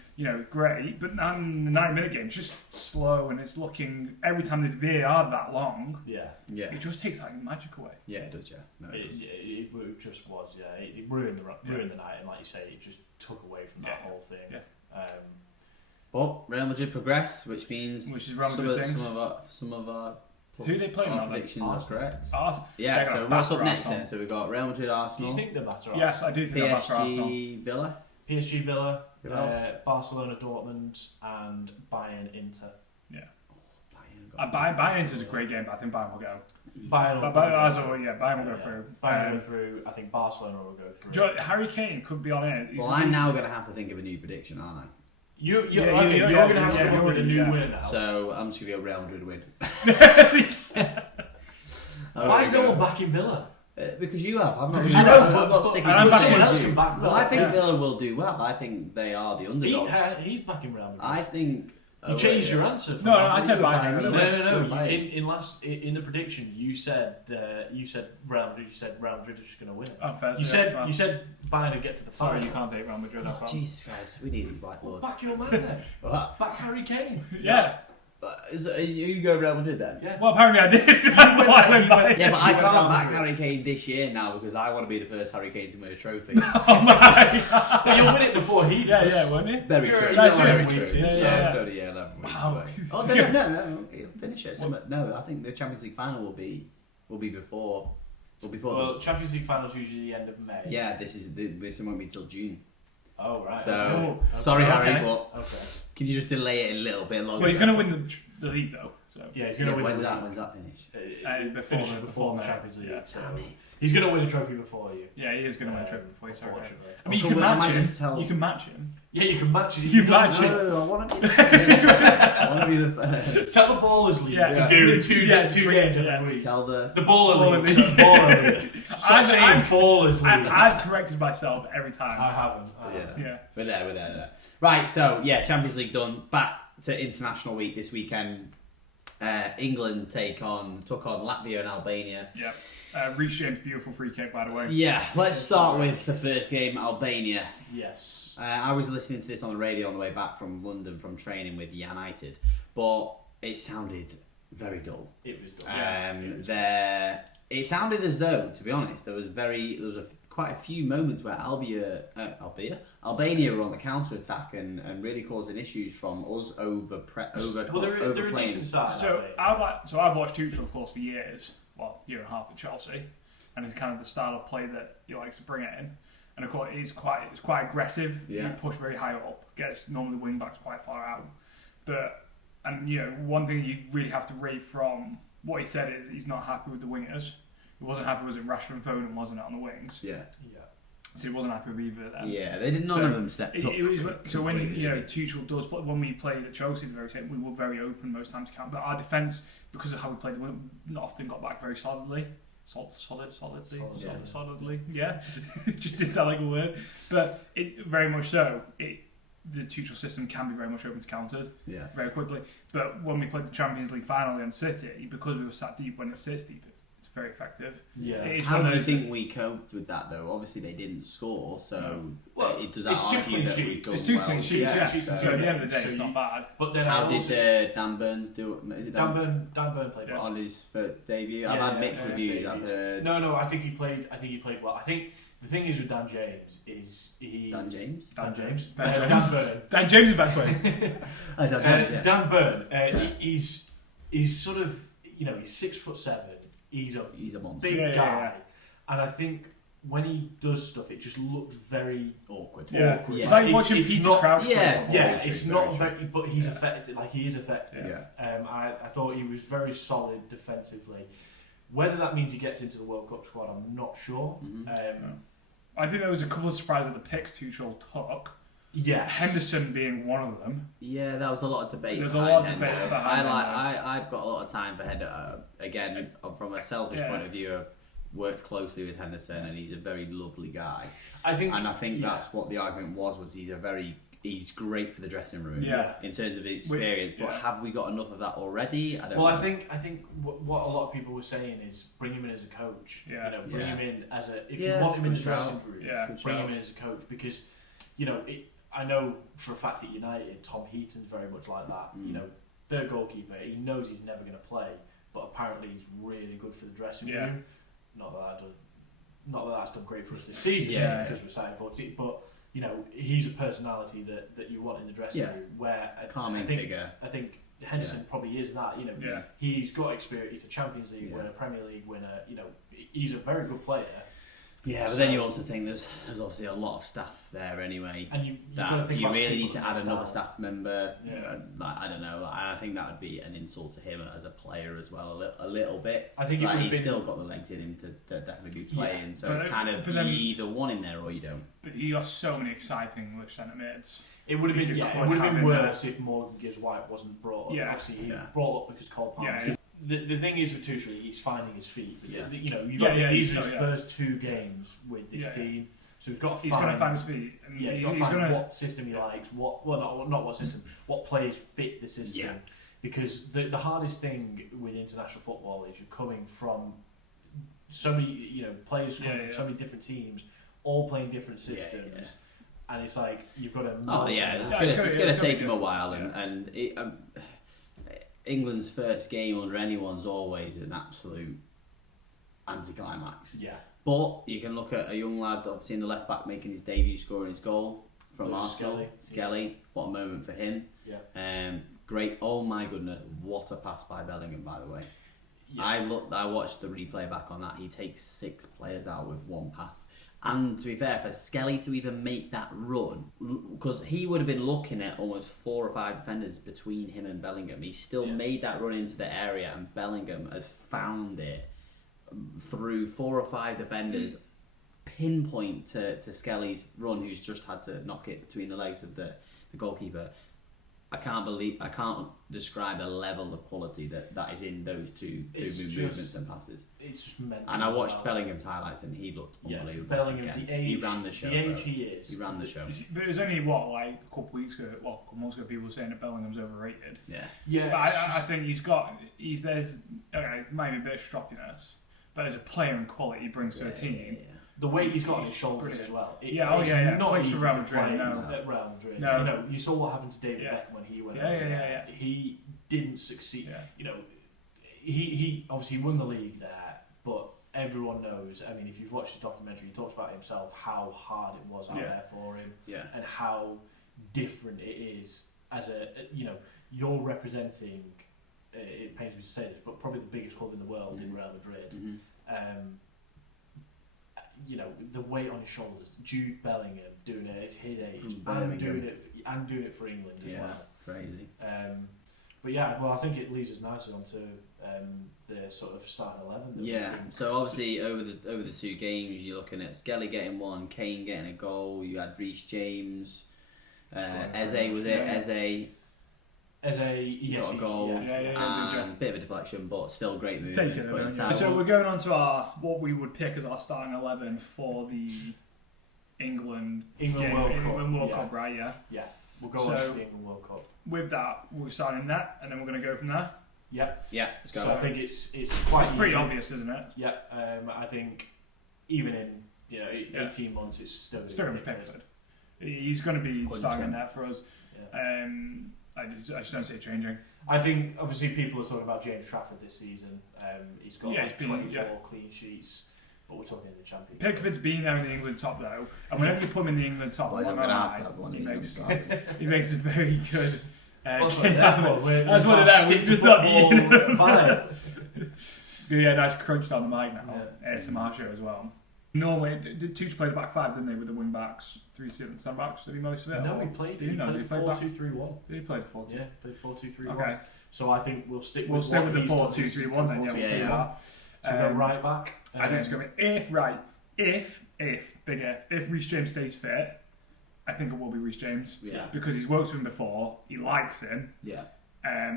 great, but now in the 90-minute game it's just slow and it's looking every time they VAR that long. It just takes that magic away. Yeah, it does. It just was. It ruined the night, and like you say, it just took away from that whole thing. But Real Madrid progress, which is some of our who they playing now? Predictions are correct. Arsenal. Yeah. So what's up next then? So we've got Real Madrid, Arsenal. Do you think they're better? Yes, I do think they're better. Arsenal. PSG Villa. Barcelona, Dortmund, and Bayern, Inter. Yeah. Bayern Inter is a great game, but I think Bayern will go. Bayern will go through. Bayern will go through. I think Barcelona will go through. Harry Kane could be on it. Well, I'm now going to have to think of a new prediction, aren't I? You're going to have to come up with a new winner now. So I'm just going to go Real Madrid win. Why is no one backing Villa? Because you have. I'm not sticking to someone else can back Villa. Well, I think Villa will do well. I think they are the underdogs. He's backing Real Madrid. I think. You changed your answer. No, I said Bayern. No. In the prediction, you said Real Madrid. You said Real Madrid is just going to win it. Oh, fair. You said Bayern would get to the final. Sorry, you can't take Real Madrid. Jesus Christ, we need these white lords. Back your man then. Back Harry Kane. Yeah. You go Real Madrid then? Yeah. Well, apparently I did. Yeah, but I can't back Harry Kane this year now because I want to be the first Harry Kane to win a trophy. Oh my God. But you'll win it before he does. Yeah, won't he? Very true. Very true. true. So the year 11 weeks Wow. away. Oh, no. He'll finish it. No, I think the Champions League final will be before. Well, Champions League finals usually the end of May. Yeah, this won't be till June. Oh right. So okay. sorry, Harry, Okay. but can you just delay it a little bit longer? Well, he's going to win the league though. So yeah, he's going to win. When's the that finish? before the Champions League. Yeah. So he's going to win a trophy before you. Yeah, he is going to win a trophy before he's unfortunately. I mean, you can match him. You can match him. Yeah, you can match it. You can match it. No, I want to be the first. I want to be the first. Tell the Ballers League to do two games every week. Tell the Baller League. Baller League. Stop saying Ballers League. I've corrected myself every time. I haven't. Yeah. We're there. Right, so yeah, Champions League done. Back to International Week this weekend. England took on Latvia and Albania. Yeah. Reece James, beautiful free kick, by the way. Yeah, let's start with the first game, Albania. Yes. I was listening to this on the radio on the way back from London from training with United, but it sounded very dull. It was dull. It sounded as though, to be honest, there was quite a few moments where Albania were on the counter attack and really causing issues from us over. Well, they're a decent side. So I've watched Tuchel, of course, for years. Well, year and a half at Chelsea, and it's kind of the style of play that he likes to bring it in. And of course, it's quite aggressive. Yeah. You push very high up, gets normally the wing backs quite far out. And one thing you really have to rate from what he said is he's not happy with the wingers. He wasn't happy with Rashford and Foden, wasn't it, on the wings? Yeah. So he wasn't happy with either of them. Yeah, they didn't. None of them stepped up. So when Tuchel does, but when we played at Chelsea, we were very open most times to count. But our defence, because of how we played, we not often got back very solidly. Solidly. Yeah, it just didn't sound like a word, but it very much so. The Tuchel system can be very much open to counters. Yeah. Very quickly. But when we played the Champions League final against City, because we were sat deep when it sits deep, it's very effective. Yeah. How do you think we coped with that though? Obviously they didn't score, so does that argue that we've done It's two well? clean sheets, yeah. So So at the end of the day, it's not bad. But then how did Dan Burns do? Is it Dan Burn played well on his first debut? I've had mixed reviews. I've heard. No. I think he played well. I think the thing is with Dan James is Dan James. Dan Burn. Dan James is back playing. Dan Burn. He's sort of he's 6'7". He's a monster. Big guy, and I think when he does stuff, it just looks very awkward. Yeah. It's like watching Peter Crouch play football. Yeah, it's not very, but he's effective. Like he is effective. Yeah. I thought he was very solid defensively. Whether that means he gets into the World Cup squad, I'm not sure. Mm-hmm. I think there was a couple of surprises at the picks Tuchel took. Yeah, Henderson being one of them. Yeah, there was a lot of debate. There's a lot of debate about I've got a lot of time for Henderson. Again, from a selfish point of view, I've worked closely with Henderson, and he's a very lovely guy. I think that's what the argument was he's great for the dressing room in terms of experience. But have we got enough of that already? I don't know. I think what a lot of people were saying is bring him in as a coach. Bring him in as if you want him in the dressing room, bring him in as a coach because I know for a fact at United, Tom Heaton's very much like that. Their goalkeeper, he knows he's never going to play, but apparently he's really good for the dressing room. Not that that's done great for us this season because we're signing 14, but he's a personality that you want in the dressing room. Where calming figure. I think Henderson probably is that. He's got experience. He's a Champions League winner, Premier League winner. He's a very good player. Yeah, but then you also think there's obviously a lot of staff there anyway. And you really need to add another staff member. I don't know. I think that would be an insult to him as a player as well, a little bit. I think he's still got the legs in him to definitely be playing. So it's kind of either one in there or you don't. But you got so many exciting English centre mids. It would have been worse if Morgan Gibbs-White wasn't brought up. Yeah. Obviously, he brought up because Cole Palmer. The thing is with Tuchel, he's finding his feet. These are his first two games with this team, so he's got to he's going to find his feet. And he's got to find what system he likes. Not what system. What players fit the system. Yeah. Because the hardest thing with international football is you're coming from so many players from so many different teams, all playing different systems, and it's like you've got to. It's going to take him a while, and England's first game under anyone's always an absolute anticlimax. Yeah. But you can look at a young lad, obviously in the left back, making his debut, scoring his goal from Arsenal. Skelly, what a moment for him. Yeah. Great. Oh my goodness, what a pass by Bellingham, by the way. Yeah. I watched the replay back on that. He takes 6 players out with one pass. And to be fair, for Skelly to even make that run, because he would have been looking at almost 4 or 5 defenders between him and Bellingham, he still made that run into the area, and Bellingham has found it through 4 or 5 defenders, pinpoint to Skelly's run, who's just had to knock it between the legs of the goalkeeper. I can't describe the level of quality that is in those two movements and passes. It's just mental. And I watched Bellingham's highlights, and he looked unbelievable. Bellingham, he ran the show. The age he is. He ran the show. But it was only a couple weeks ago, a couple months ago, people were saying that Bellingham's overrated. Yeah. But I think there's maybe a bit of stroppiness, but as a player and quality he brings to a team. Yeah. The weight he's got on his shoulders as well. It's not plays easy for Real to Madrid, play at Real Madrid. No. You saw what happened to David Beckham when he went over there. He didn't succeed. Yeah. He obviously won the league there, but everyone knows. I mean, if you've watched the documentary, he talks about himself how hard it was out there for him, and how different it is as you're representing. It pains me to say this, but probably the biggest club in the world in Real Madrid. Mm-hmm. The weight on his shoulders. Jude Bellingham doing it at his age and doing it for England as well. Crazy. I think it leads us nicely onto the sort of starting 11. So obviously over the 2 games, you're looking at Skelly getting 1, Kane getting a goal. You had Reece James, Eze. Yes, got a goal, and a bit of a deflection, but still great move. So we're going on to what we would pick as our starting 11 for the England World Cup, right? Yeah. We'll go on to the England World Cup. With that, we're starting that, and then we're going to go from there. Yeah. Let's go. So I think it's quite pretty obvious, isn't it? Yeah. I think even in 18 months, it's still going to be Pickford. He's going to be starting there for us. Yeah. I just don't see it changing. I think obviously people are talking about James Trafford this season. He's got 24 clean sheets, but we're talking in the Championship. Pickford's been there in the England top though, and whenever you put him in the England top, he makes a very good. That's what it is. We're just not vibe. Nice crunched on the mic now. ASMR show as well. Normally, did Tuchel play the back 5, didn't they, with the wing backs, 3 centre backs? Did he most of it? No, he played 4-2-3-1. Did he play the 4-2? Yeah, played 4-2-3-1. Okay. So I think we'll stick with the 4-2-3-1 then. Yeah. So go right back. I think it's going to be if Reece James stays fit, I think it will be Reece James. Yeah. Because he's worked with him before, he likes him. Yeah.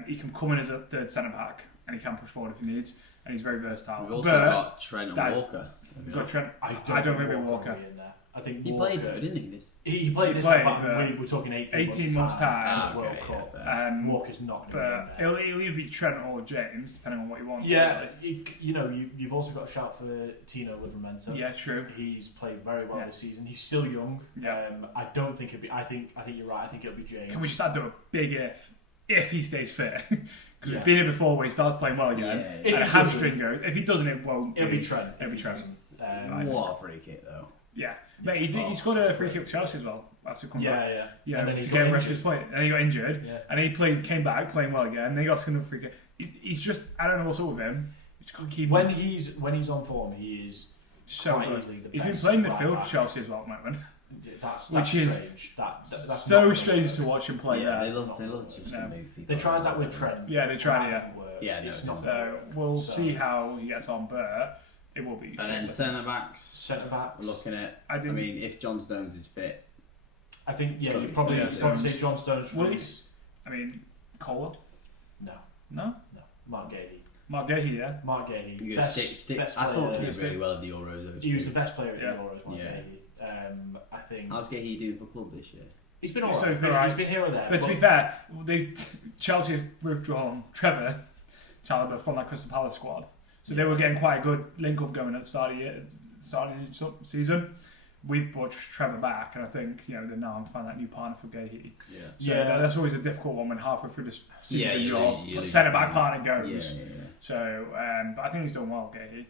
He can come in as a third centre back and he can push forward if he needs. And he's very versatile. We've also got Trent and Walker. We've got Trent. I don't think Walker. I think he played though, didn't he? He played this. We're talking 18 months time. World Cup. Walker's not. But he'll either be Trent or James, depending on what he wants. Yeah, you've also got a shout for Tino Livramento. Yeah, true. He's played very well this season. He's still young. Yeah. I don't think it'll be. I think you're right. I think it'll be James. Can we just add to a big if he stays fit? Because we've been here before where he starts playing well again, and a hamstring goes. If he doesn't, it won't. It'll be Trent. What a free kick though. Yeah, mate, he scored a free kick for Chelsea as well after coming back. And then to get his point, and he got injured, and he came back playing well again. And then he got another free kick. He's just, I don't know what's up with him. You just got to keep when he's on form, he is so good. He's been playing midfield for Chelsea as well at the moment. That's strange. That's so strange to watch him play there. They love to just move people. They tried that with Trent. Yeah, they tried it. Yeah, it's not. So we'll see how he gets on, but it will be. And then centre backs. We're looking at. I mean, if John Stones is fit, I think you probably say John Stones. I mean, Kohler. No. Mark Gahey. Mark Gahey, yeah. Mark Gahey. I thought he did really well at the Euros. He was the best player at the Euros. Mark Gahey. I think. How's Gahey doing for club this year? He's been alright. He's been here or there. But to be fair, Chelsea have withdrawn Trevor Chalobah from that Crystal Palace squad, so they were getting quite a good link up going at the start of the season. we've brought Trevor back, and I think they're now on to find that new partner for Gahey. Yeah. So that's always a difficult one when halfway through the season your lose centre back partner goes. Yeah. So, but I think he's done well, Gahey.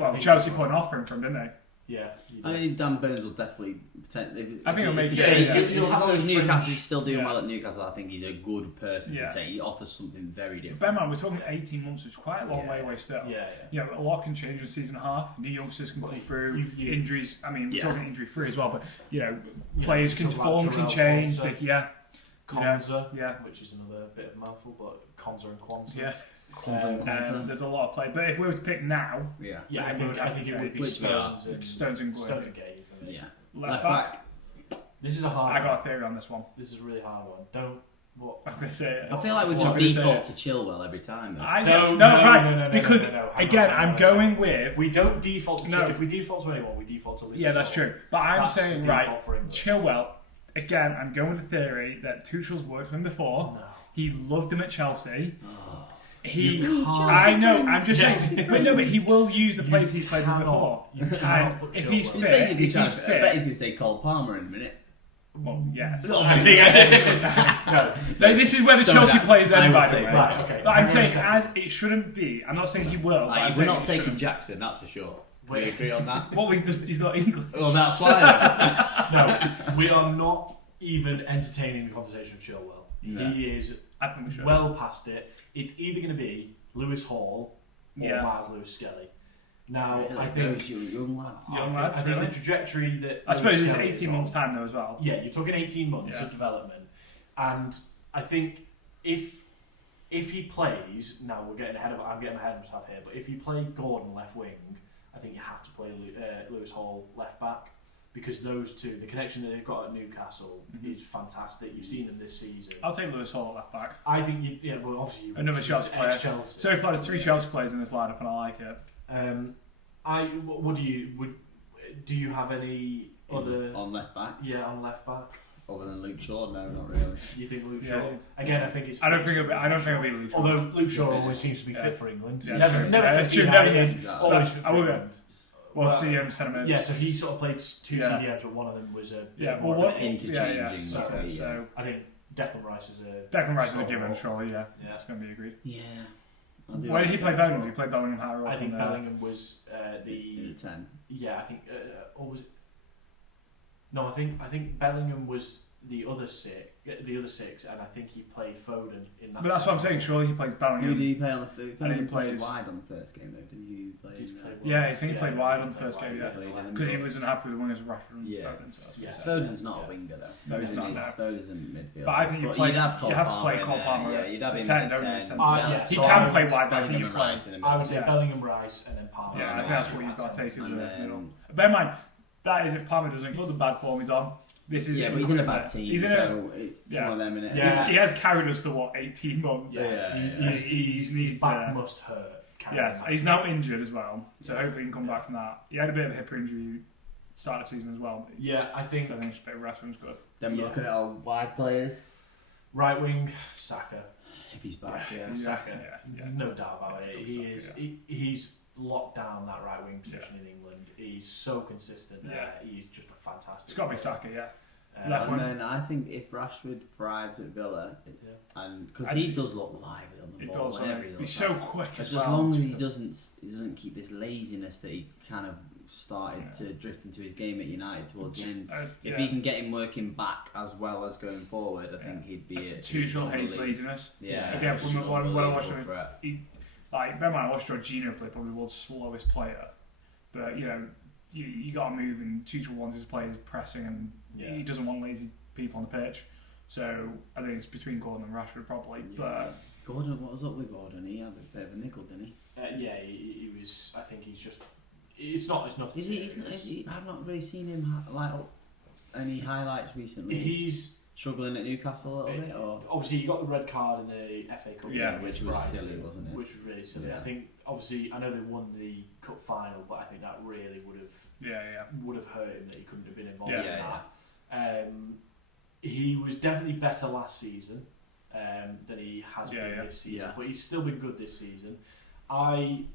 Well, Chelsea put an offer in for him, didn't they? Yeah, I think Dan Burns will definitely I think he'll make as long as Newcastle's still doing well at Newcastle, I think he's a good person to take. He offers something very different. Bear in mind, we're talking 18 months, which is quite a long way away still. A lot can change in a season and a half. New youngsters can come through. Injuries. I mean, we're talking injury free as well, but players can form, can change. Konza, which is another bit of a mouthful, but Konza and Kwanzaa. Yeah. There's a lot of play, but if we were to pick now, I think it would be Stones and Gahey for me. Yeah, left back. This is a hard. I got a theory on this one. This is a really hard one. I'm gonna say it. I feel like we just default to Chilwell every time. No, because again, I'm going with. We don't default to If we default to anyone, we default to Luke Shaw. Yeah, that's true. But I'm saying Chilwell. Again, I'm going with the theory that Tuchel's worked with him before. No. He loved him at Chelsea. I know. I'm just saying, but he will use the players he's played with before. If he's fit, I bet he's going to say Cole Palmer in a minute. Well, yeah. No, this is where the Chelsea players end, by the way. Right, okay. But I'm saying, as it shouldn't be. I'm not saying he will. We're not taking Jackson, that's for sure. We agree on that. Well, he's not English. Well, that's fine. No, we are not even entertaining the conversation of Chilwell. No. He is well past it. It's either going to be Lewis Hall or Miles Lewis-Skelly. Now, I think young lads. I think the trajectory that I suppose it's 18 months' time though as well. Yeah, you're talking 18 months of development, and I think if he plays, now I'm getting ahead of myself here, but if you play Gordon left wing, I think you have to play Lewis Hall left back. Because those two, the connection that they've got at Newcastle is fantastic. You've seen them this season. I'll take Lewis Hall left back. I think obviously another Chelsea player. So far, there's 3 Chelsea players in this lineup, and I like it. Do you have any other on left back? Yeah, on left back. Other than Luke Shaw, no, not really. You think Luke Shaw? Again, I think it's. I don't think it'll be Luke Shaw. Although Luke Shaw always seems to be fit for England. Yeah, never fit for United. Always fit for England. Well, CM centre. Yeah, so he sort of played 2 CDMs, but one of them was a interchanging. So I think Declan Rice is a given, surely. Yeah, it's going to be agreed. Yeah. Where did he play Bellingham? Did he play Bellingham higher up? I think Bellingham was the 10. Yeah, I think. Or was it? No, I think Bellingham was the other 6, and I think he played Foden in that. But that's what I'm saying. Surely he plays Bellingham. Who did he play on the first? He played wide on the first game though. Didn't he? I think he played wide on the first game. Yeah, because he wasn't happy with the wingers of Rashford and Foden. Foden's not a winger though. Foden's in midfield. But I think you have to play Cole Palmer. Yeah, you'd have him 10. He can play wide, but I think you play. I would say Bellingham, Rice, and then Palmer. Yeah, I think that's what you've got to take as a. Bear in mind, that is if Palmer doesn't go the bad form he's on. This is but he's in a bad team, so it's one of them, innit? Yeah. He has carried us for 18 months. His back must hurt. Yes, he's now injured as well, so hopefully he can come back from that. He had a bit of a hip injury start of the season as well. Yeah, I think just a bit of rest room's good. Then we're looking at our wide players. Right wing, Saka. If he's back, Saka. There's no doubt about it. He's locked down that right wing position in England. He's so consistent there. He's just a fantastic. It's got to be Saka, and then I think if Rashford thrives at Villa, and because he does look lively on the ball, he's so quick as long as he doesn't keep this laziness that he kind of started to drift into his game at United towards the end. If he can get him working back as well as going forward, I think he'd be Tuchel hates laziness. Yeah. Again, when I watched him, bear in mind, I watched Jorginho play, probably the world's slowest player, but you got to move, and Tuchel wants his players pressing, and he doesn't want lazy people on the pitch. So I think it's between Gordon and Rashford probably. But Gordon, what was up with Gordon? He had a bit of a nickel, didn't he? He was. I think he's just. It's nothing. I've not really seen him any highlights recently. He's struggling at Newcastle a little bit, or obviously he got the red card in the FA Cup, which was silly, wasn't it? Which was really silly. Yeah. I think obviously I know they won the cup final, but I think that really would have hurt him that he couldn't have been involved in that. He was definitely better last season than he has been this season, but he's still been good this season. I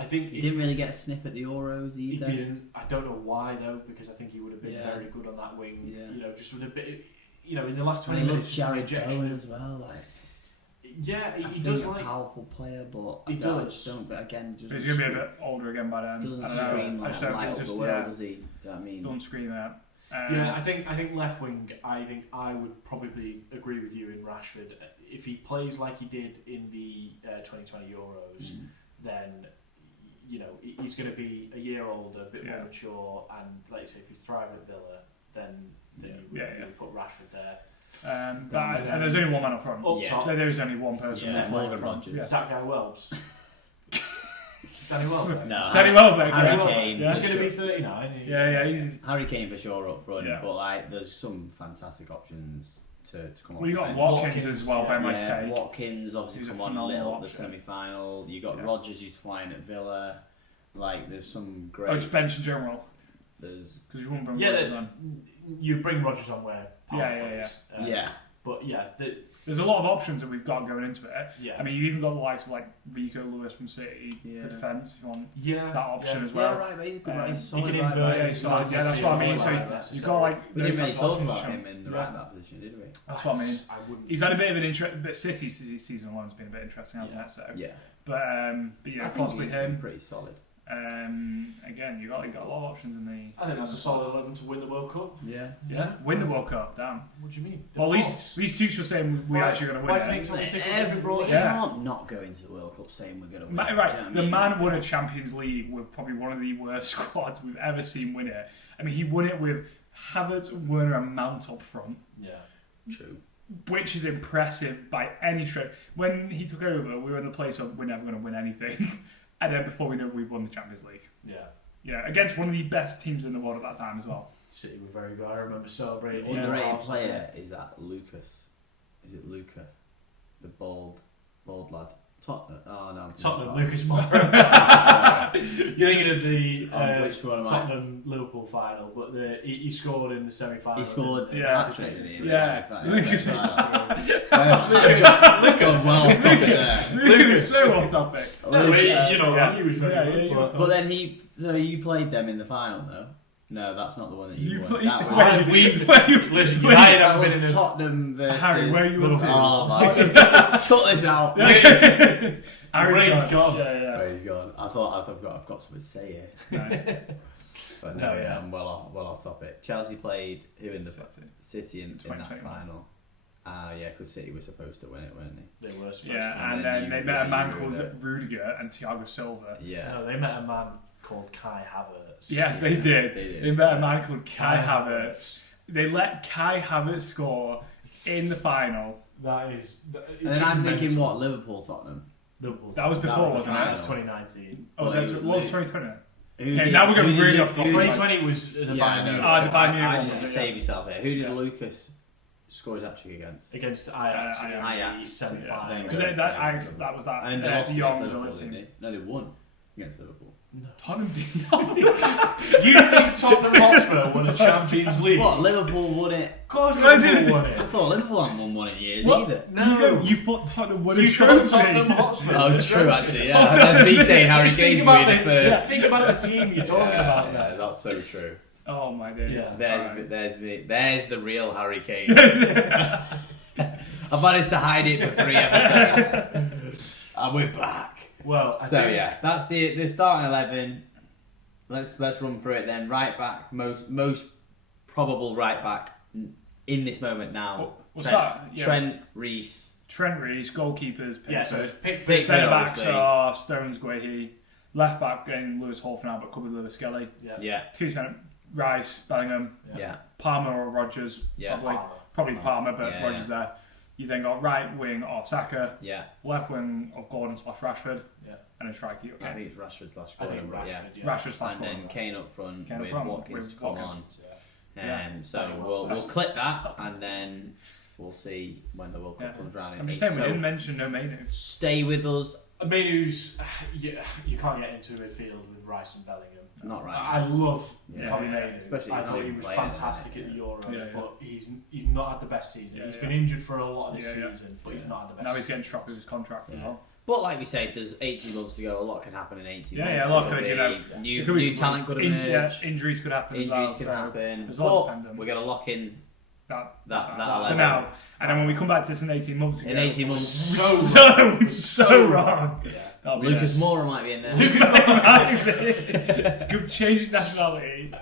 I think he didn't really get a sniff at the Euros either. He didn't. I don't know why though, because I think he would have been very good on that wing. Yeah. You know, just with a bit. You know, in the last 20 minutes, minutes, Jared Bowen as well. Like, yeah, he does a powerful player, but he does. Don't. But again, he's going to be a bit older again by then. Doesn't scream like light up the world, does he? You know what I mean? Don't scream out. Yeah, I think left wing. I think I would probably agree with you in Rashford. If he plays like he did in the 2020 Euros, then you know he's going to be a year older, a bit more mature, and like you say, if he's thriving at Villa, then you would put Rashford there. And there's only one man up front. Top. There's only one person. Yeah, Morgan Rogers. Yeah. That guy Welbs. Danny Welbeck. No. Danny Welbeck. Harry Kane. He's going to be 39. He's Harry Kane for sure up front. But like, there's some fantastic options to come on. Well, you got Watkins as well by my take. Watkins obviously come on a little at the semi-final. You got Rodgers who's flying at Villa. Like, there's some great. Just bench in general. There's because you won't bring Rodgers on. You bring Rodgers on where. But there's a lot of options that we've got going into it. Yeah. I mean, you even got the likes of like Rico Lewis from City for defence if you want that option as well. Yeah, right, but he's good. He's solid. He can invert. Yeah, that's what I mean. So you've got like. We didn't really talk about him in the right back position, did we? That's what I mean. He's had a bit of an interest, but City's season alone's been a bit interesting, hasn't it? So but yeah, possibly him. Pretty solid. Again, you got a lot of options in the. I think that's a solid 11 to win the World Cup. Yeah, win the World Cup. Damn. What do you mean? Well, these Tuchel saying we actually going to win. Why do you think Tuchel has been brought in? Can't not go into the World Cup saying we're going to win. Right, the man won a Champions League with probably one of the worst squads we've ever seen win it. I mean, he won it with Havertz, Werner, and Mount up front. Yeah, true. Which is impressive by any stretch. When he took over, we were in the place of we're never going to win anything, and then before we know, we won the Champions League. Yeah, against one of the best teams in the world at that time as well. City were very good. I remember celebrating. The underrated player is that Lucas. Is it Luca? The bald lad. Tottenham. Oh no, Tottenham. Lucas Moura. You're thinking of the Tottenham Liverpool final, but he scored in the semi-final. He scored. Hat-trick, didn't he? Lucas. Lucas. Well off topic there. Lucas. So off topic. He was very good. But then you played them in the final though. No, that's not the one that you won. Listen, United haven't been in a Tottenham versus Harry, where you Liverpool. Oh my god! Sort this out. Harry's gone. Harry's gone. I thought I've got something to say here. Nice. But no, I'm well off topic. Chelsea played who in the City in that final. Because City were supposed to win it, weren't they? They were supposed to. And then they met a man called Rudiger and Thiago Silva. Yeah. No, they met a man called Kai Havertz. Yes, they did. They met a man called Kai Havertz. They let Kai Havertz score in the final. That is. And then I'm thinking, what, Liverpool-Tottenham? That was before, wasn't it? That was 2019. Oh, what was 2020? Okay, now we're going really off topic. 2020 was the Bayern Munich. The Bayern Munich one. Just save yourself here. Who did Lucas score his hat-trick against? Against Ajax. Ajax. Semi-final. Because that was that. And they lost young Liverpool, Villa team. No, they won against Liverpool. No. Tottenham did not. You think Tottenham Hotspur won a Champions League? What? Liverpool won it. Of course Liverpool won it. I thought Liverpool hadn't won it in years either. No. You thought Tottenham won a trophy. Tottenham Hotspur. Oh, true, actually, yeah. That's me saying Harry Kane's winning the first. Think about the team you're talking about there. That's so true. Oh, my days. Yeah. There's the real Harry Kane. I've managed to hide it for 3 episodes. And we're back. Well, that's the starting 11. Let's run through it then. Right back, most probable right back in this moment now. Trent, Reece. Goalkeepers. Pickford. Centre backs are Stones, Guehi. Left back getting Lewis Hall for now, but could be Lewis Skelly. Yeah. 2 centre Rice, Bellingham. Yeah. Palmer or Rodgers. Yeah. Probably Palmer, but Rodgers there. You then got right wing of Saka. Yeah. Left wing of Gordon/Rashford. Yeah. And then striker. Okay. I think it's Rashford/Gordon. Rashford/Gordon. And then Kane up front Kane with up front Watkins to come on. Yeah. So we'll clip that and then we'll see when the World Cup comes round. I'm just saying we didn't mention no Manu. Stay with us. Manu's you can't get into a midfield with Rice and Bellingham. Not right. I love Colin Manu. Especially I thought he was fantastic at the Euros, but he's not had the best season. He's been injured for a lot of this season, but he's not had the best. Now he's getting shocked with his contract as well. But like we say, there's 18 months to go. A lot can happen in 18 months. Yeah, a lot could, new talent could emerge. Injuries could happen. Injuries could happen. We're going to lock in that for now. And then when we come back to this in 18 months ago, in 18 months, so wrong. Yeah. Lucas Moura might be in there. Lucas Moura might be. Could change nationality.